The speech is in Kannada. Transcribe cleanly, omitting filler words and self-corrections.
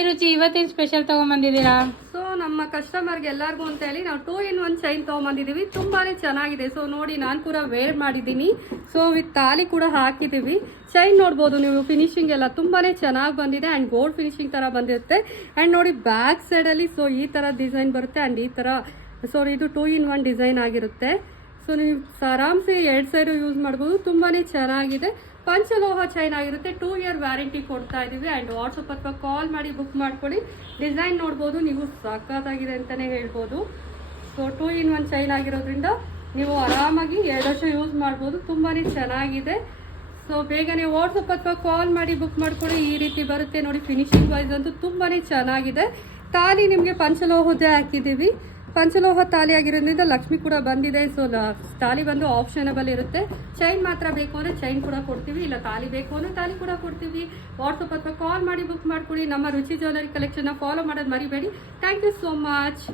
ಹಾಯ್ ರುಚಿ, ಇವತ್ತಿನ ಸ್ಪೆಷಲ್ ತಗೊಂಬಂದಿದ್ದೀರಾ? ಸೊ ನಮ್ಮ ಕಸ್ಟಮರ್ಗೆ ಎಲ್ಲರಿಗೂ ಅಂತ ಹೇಳಿ ನಾವು 2-in-1 ಚೈನ್ ತೊಗೊಂಬಂದಿದ್ದೀವಿ. ತುಂಬಾನೇ ಚೆನ್ನಾಗಿದೆ. ಸೊ ನೋಡಿ, ನಾನು ಕೂಡ ವೇರ್ ಮಾಡಿದ್ದೀನಿ. ಸೊ ವಿತ್ ತಾಲಿ ಕೂಡ ಹಾಕಿದ್ದೀವಿ. ಚೈನ್ ನೋಡ್ಬೋದು ನೀವು, ಫಿನಿಶಿಂಗ್ ಎಲ್ಲ ತುಂಬಾನೇ ಚೆನ್ನಾಗಿ ಬಂದಿದೆ ಆ್ಯಂಡ್ ಗೋಲ್ಡ್ ಫಿನಿಶಿಂಗ್ ಥರ ಬಂದಿರುತ್ತೆ. ಆ್ಯಂಡ್ ನೋಡಿ ಬ್ಯಾಕ್ ಸೈಡಲ್ಲಿ ಸೊ ಈ ಥರ ಡಿಸೈನ್ ಬರುತ್ತೆ ಆ್ಯಂಡ್ ಈ ಥರ ಇದು 2-in-1 ಡಿಸೈನ್ ಆಗಿರುತ್ತೆ. ಸೊ ನೀವು ಆರಾಮ್ಸೆ 2 ಸೈಡು ಯೂಸ್ ಮಾಡ್ಬೋದು. ತುಂಬಾನೇ ಚೆನ್ನಾಗಿದೆ. ಪಂಚಲೋಹ ಚೈನ್ ಆಗಿರುತ್ತೆ. 2 year ವ್ಯಾರಂಟಿ ಕೊಡ್ತಾ ಇದ್ದೀವಿ. ಆ್ಯಂಡ್ ವಾಟ್ಸಪ್ ಅಥವಾ ಕಾಲ್ ಮಾಡಿ ಬುಕ್ ಮಾಡ್ಕೊಳ್ಳಿ. ಡಿಸೈನ್ ನೋಡ್ಬೋದು ನೀವು, ಸಖತ್ತಾಗಿದೆ ಅಂತಲೇ ಹೇಳ್ಬೋದು. ಸೊ 2-in-1 ಚೈನ್ ಆಗಿರೋದ್ರಿಂದ ನೀವು ಆರಾಮಾಗಿ 2 ವರ್ಷ ಯೂಸ್ ಮಾಡ್ಬೋದು. ತುಂಬಾ ಚೆನ್ನಾಗಿದೆ. ಸೊ ಬೇಗನೆ ವಾಟ್ಸಪ್ ಅಥವಾ ಕಾಲ್ ಮಾಡಿ ಬುಕ್ ಮಾಡ್ಕೊಳ್ಳಿ. ಈ ರೀತಿ ಬರುತ್ತೆ ನೋಡಿ. ಫಿನಿಶಿಂಗ್ ವೈಸ್ ಅಂತೂ ತುಂಬಾ ಚೆನ್ನಾಗಿದೆ. ತಾಲಿ ನಿಮಗೆ ಪಂಚಲೋಹದ್ದೇ ಹಾಕಿದ್ದೀವಿ. ಪಂಚಲೋಹ ತಾಲಿ ಆಗಿರೋದ್ರಿಂದ ಲಕ್ಷ್ಮಿ ಕೂಡ ಬಂದಿದೆ. ಸೊ ತಾಲಿ ಬಂದು ಆಪ್ಷನಬಲ್ ಇರುತ್ತೆ. ಚೈನ್ ಮಾತ್ರ ಬೇಕು ಅಂದರೆ ಚೈನ್ ಕೂಡ ಕೊಡ್ತೀವಿ, ಇಲ್ಲ ತಾಲಿ ಬೇಕು ಅಂದರೆ ತಾಲಿ ಕೂಡ ಕೊಡ್ತೀವಿ. ವಾಟ್ಸಪ್ ಅಥವಾ ಕಾಲ್ ಮಾಡಿ ಬುಕ್ ಮಾಡ್ಕೊಳ್ಳಿ. ನಮ್ಮ ರುಚಿ ಜ್ಯುವೆಲರಿ ಕಲೆಕ್ಷನ್ನ ಫಾಲೋ ಮಾಡೋದು ಮರಿಬೇಡಿ. Thank you so much.